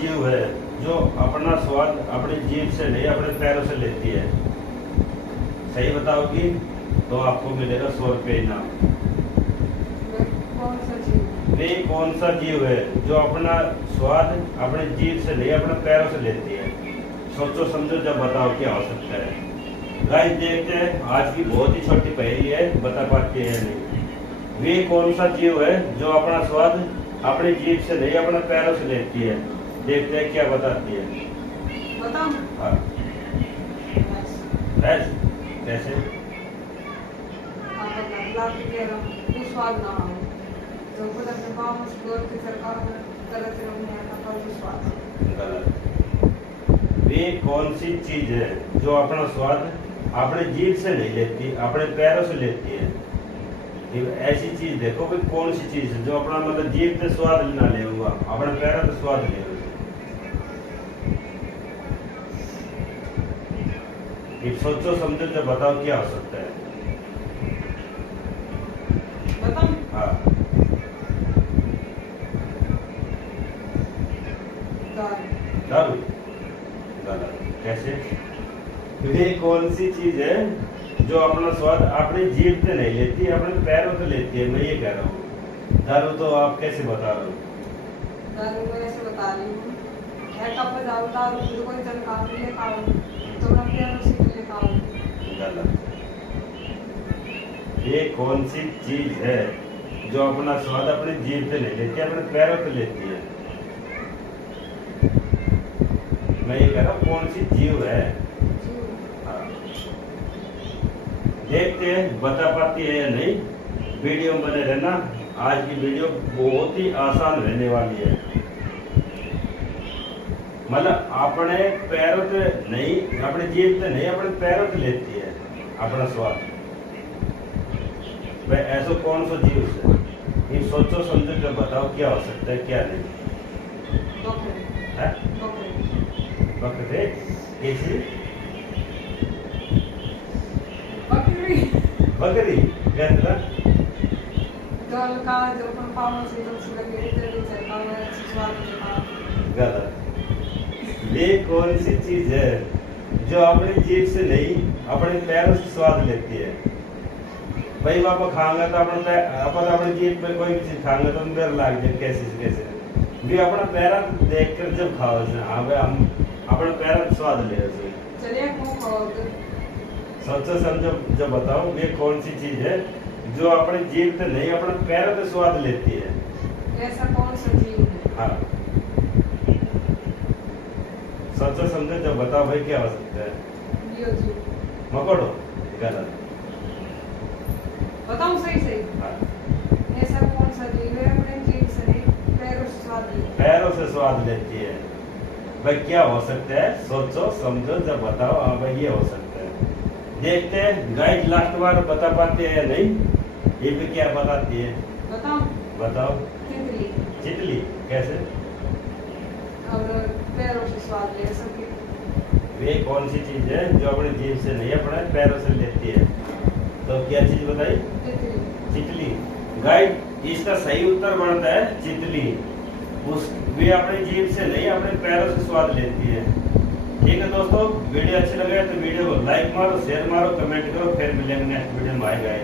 जीव है जो अपना स्वाद अपनी जीभ से नहीं अपने पैरों से लेती है। सही बताओगी तो आपको मिलेगा 100 रुपये इनाम। कौन सा जीव? वे कौन सा जीव है जो अपना स्वाद अपने जीभ से नहीं अपने पैरों से लेती है? सोचो समझो जब बताओ क्या हो सकता है। गाइस देखते हैं आज की बहुत ही छोटी पहेली है, बता पाती है नहीं। वे कौन सा जीव है जो अपना स्वाद अपनी जीभ से नहीं अपने पैरों से लेती है? देखते हैं क्या बताती है। बताओ। हाँ कैसे? आप बता लाभ कह रहा हूँ वो स्वाद ना हो जो खुद अपने पाँव में स्टोर की सरकार में गलत नहीं आता तो वो स्वाद गलत। वे कौन सी चीज है जो अपना स्वाद अपने जीभ से नहीं लेती अपने पैरों से लेती है? ये ऐसी चीज देखो भाई कौन सी चीज है जो अपना मतलब जीभ से स्वाद ना ले हुआ अपने पैरों से स्वाद ले हुआ। ये सोचो समझो जब बताओ क्या हो सकता है। बताओ। हाँ दारू। गलत। कैसे? वे कौन सी चीज है जो अपना स्वाद अपनी जीभ से नहीं लेती अपने पैरों से लेती है? मैं ये कह रहा हूँ। दारू तो आप कैसे बता रहे हो? दारू मैं ऐसे बता रही हूँ है कब जाओ दारू खुद कोई जन काम ले खाओ तो मैं पैरों से ले खाओ। गलत। ये कौन सी चीज है जो अपना स्वाद अपनी जीभ से नहीं लेती अपने पैरों से लेती है? मैं ये कह रहा हूँ कौन सी जीव है। हाँ। देखते हैं बता पाती है या नहीं। वीडियो में बने रहना। आज की वीडियो बहुत ही आसान रहने वाली है। मतलब अपने पैरों से नहीं अपने जीभ से नहीं अपने पैरों से लेती है अपना स्वाद। वह ऐसा कौन सा जीव है? ये सोचो समझो जब बताओ क्या हो सकता है क्या नहीं। है? बकरे। कैसी? बकरी कैसा? दल का जो अपन पाँव से तो उससे लगे इधर चलता है स्वाद के। गलत। ये कौन सी चीज है जो अपनी जीभ से नहीं अपने पैरों से स्वाद लेती है? भाई आप खाएंगे तो अपन अपनी जीभ पे कोई भी चीज खाएंगे तो मेरे लाग जाए कैसे भी अपना पैरा देख कर जब खाओ हाँ भाई हम अपने पैरा स्वाद ले चलिए खाओ तो सोचो समझो जब बताओ ये कौन सी चीज है जो अपनी जीभ से नहीं अपने पैरों से स्वाद लेती है? ऐसा कौन सा जीव है? हाँ सोचो समझो जब बताओ भाई क्या हो सकता है। यो जीव मकोड़ो। गलत। बताओ सही। हाँ। ऐसा कौन सा जीव है अपने जीभ से नहीं पैरों से स्वाद लेती है? भाई क्या हो सकता है? सोचो समझो जब बताओ। हाँ भाई ये हो सकता है। देखते हैं गाइड लास्ट बार बता पाते हैं या नहीं। ये भी क्या बताती है? बताओ। तितली। चितली। कैसे? और पैरों से स्वाद ले सके। वे कौन सी चीज है जो अपनी जीभ से नहीं अपने पैरों से लेती है? तो क्या चीज बताई? चितली। गाइड इसका सही उत्तर बनता है चितली। वे अपनी जीभ से नहीं अपने पैरों से स्वाद लेती है। ठीक है दोस्तों, वीडियो अच्छी लगे तो वीडियो को लाइक मारो, शेयर मारो, कमेंट करो। फिर मिलेंगे नेक्स्ट वीडियो में। Bye bye.